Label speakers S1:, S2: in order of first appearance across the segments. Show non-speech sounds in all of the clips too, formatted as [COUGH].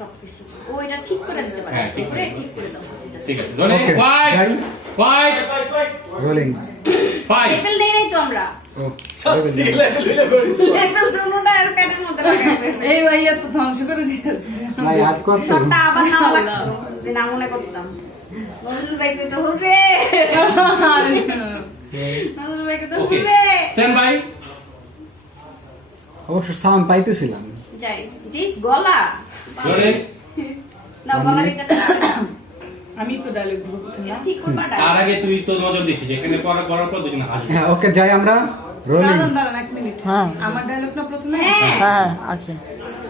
S1: সবকিছু। ও এটা ঠিক করে দিতে পারে করে
S2: করে
S1: ঠিক করে দাও।
S2: ঠিক আছে rolling
S3: Okay,
S2: five
S3: rolling
S2: five
S1: level দেই নাই তো আমরা।
S3: ও
S1: লেভেল দুটোটা আর প্যাটের মধ্যে লাগাবে
S4: এই ভাইয়া তো ধ্বংস করে দিয়েছে।
S3: ভাই হাত করছ
S1: সবটা আবার নাও লাগতো না মনে করতাম। নজরুল ভাইকে তো হুররে! নজরুল ভাইকে তো
S2: ওকে স্ট্যান্ড বাই
S3: অবশ্য সাউন্ড পাইতেছিলাম।
S1: যাই জিস গলা।
S2: রোলিং [LAUGHS]
S1: না গলার এটা [COUGHS]
S4: আমি তো ডায়লগ দিব প্রথমে না?
S1: ঠিক করবা
S2: তার আগে তুই তো নজর দিচ্ছিস এখানে করার পর দুজন হাজির
S3: হ্যাঁ ওকে যাই আমরা। রোলিং
S4: দাঁড়ান দাঁড়ান এক মিনিট
S5: হ্যাঁ।
S4: আমার ডায়লগটা প্রথমে?
S1: হ্যাঁ।
S5: আছে।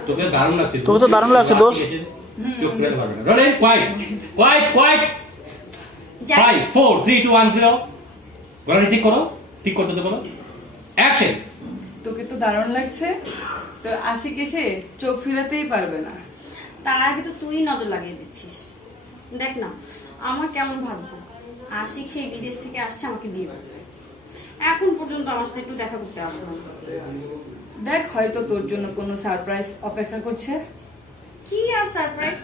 S2: তোকে দারুণ লাগছে
S5: তোকে তো দারুণ লাগছে, দোস্ত।
S2: চোখ খুলে পারবে না। কোয়াইট কোয়াইট কোয়াইট ঠিক করো ঠিক করতে তো বলো। অ্যাকশন
S4: তোকে তো দারুণ লাগছে। তো আশিক এসে চোখ ফিরাতেই পারবে না।
S1: তার আগে তো তুই নজর লাগিয়ে দিচ্ছিস। দেখ না আমার কেমন ভাববো আশিক সেই বিদেশ থেকে আসছে আমাকে বিয়ে করবে এখন পর্যন্ত আমার সাথে একটু দেখা করতে আসলো
S4: দেখ হয়তো তোর জন্য কোনো সারপ্রাইজ অপেক্ষা করছে।
S1: কি আর সারপ্রাইজ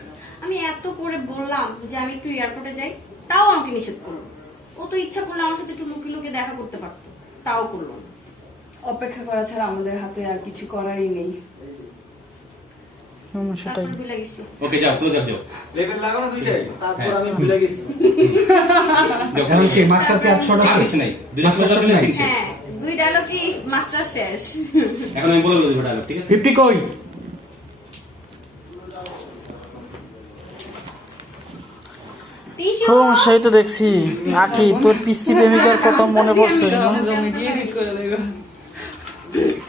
S1: আমি এত করে বললাম যে আমি একটু এয়ারপোর্টে যাই তাও আমাকে নিষেধ করল। ও তো ইচ্ছা করলে আমার সাথে একটু লুকিয়ে লুকিয়ে দেখা করতে পারতো তাও করল না।
S4: অপেক্ষা করা ছাড়া আমাদের হাতে আর কিছু করারই নেই।
S5: হুম, সেটাই।
S1: তারপর ভুলে গেছি।
S2: ওকে যাও ক্লোজ আপ যাও।
S6: লেভেল লাগানো দুইটাই তারপর। আমি ভুলে গেছি।
S2: যাও,
S3: কি মাস্টার কি একশোটা
S2: আর কিছু নাই। দুজন ক্লোজ আপ
S3: নাই?
S1: হ্যাঁ দুই ডায়লগই মাস্টার শেষ?
S2: এখন আমি বলে বলে ডায়লগ ঠিক আছে?
S3: ফিফটি কই?
S1: টিস্যু
S5: সেই তো দেখছি। আকি তোর পিসি প্রেমিকার কথা মনে পড়ছে।
S4: big.